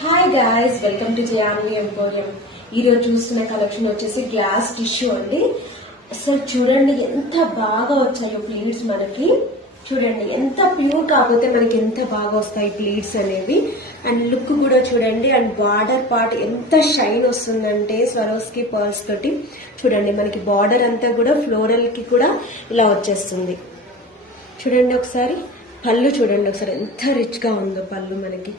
Hi guys, welcome to Jayanvi emporium. ఈరోజు చూస్తున్న collection వచ్చేసి గ్లాస్ టిష్యూ అండి. అసలు చూడండి ఎంత బాగా వచ్చాయో ప్లీట్స్ మనకి. చూడండి ఎంత ప్యూర్ కాకపోతే మనకి ఎంత బాగా వస్తాయి ప్లీట్స్ అనేవి. అండ్ లుక్ కూడా చూడండి. అండ్ బార్డర్ పార్ట్ ఎంత షైన్ వస్తుందంటే స్వరోస్కి పర్ల్స్ తోటి. చూడండి మనకి బార్డర్ అంతా కూడా ఫ్లోరల్ కి కూడా ఇలా వచ్చేస్తుంది. చూడండి ఒకసారి పళ్ళు చూడండి ఒకసారి ఎంత రిచ్ గా ఉందో పళ్ళు మనకి.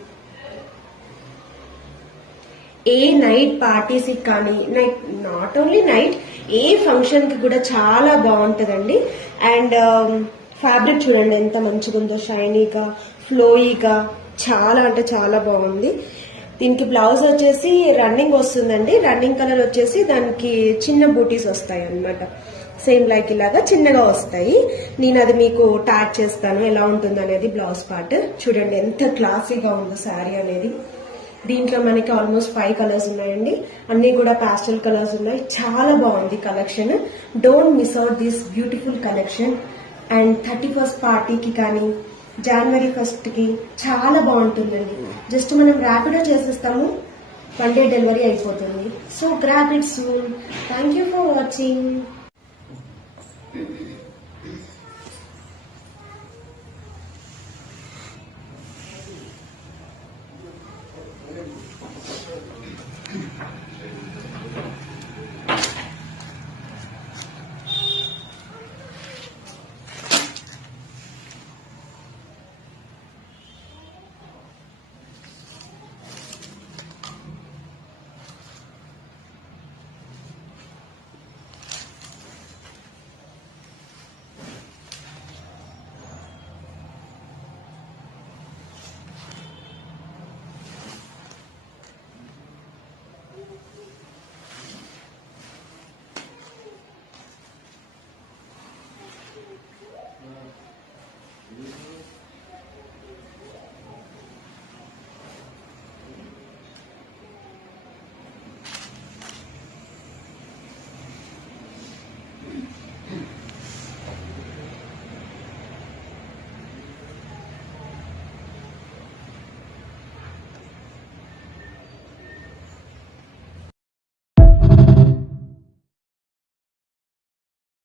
ఏ నైట్ పార్టీస్ కానీ night not only night A function కి కూడా చాలా బాగుంటుందండి. అండ్ ఫ్యాబ్రిక్ చూడండి ఎంత మంచిగా ఉందో, షైనీగా ఫ్లోయీగా చాలా అంటే చాలా బాగుంది. దీనికి బ్లౌజ్ వచ్చేసి రన్నింగ్ వస్తుందండి. రన్నింగ్ కలర్ వచ్చేసి దానికి చిన్న బూటీస్ వస్తాయి అన్నమాట. సేమ్ లైక్ ఇలాగా చిన్నగా వస్తాయి. నేను అది మీకు ట్యాగ్ చేస్తాను ఎలా ఉంటుంది అనేది బ్లౌజ్ పార్ట్. చూడండి ఎంత క్లాసీగా ఉందో శారీ అనేది. దీంట్లో మనకి ఆల్మోస్ట్ 5 కలర్స్ ఉన్నాయండి. అన్ని కూడా పాస్టల్ కలర్స్ ఉన్నాయి. చాలా బాగుంది collection. Don't miss out this beautiful collection. And 31st పార్టీకి కానీ జనవరి 1st కి చాలా బాగుంటుందండి. జస్ట్ మనం ర్యాపిడో చేసేస్తాము, 1 డే డెలివరీ అయిపోతుంది. So grab it soon. Thank you for watching.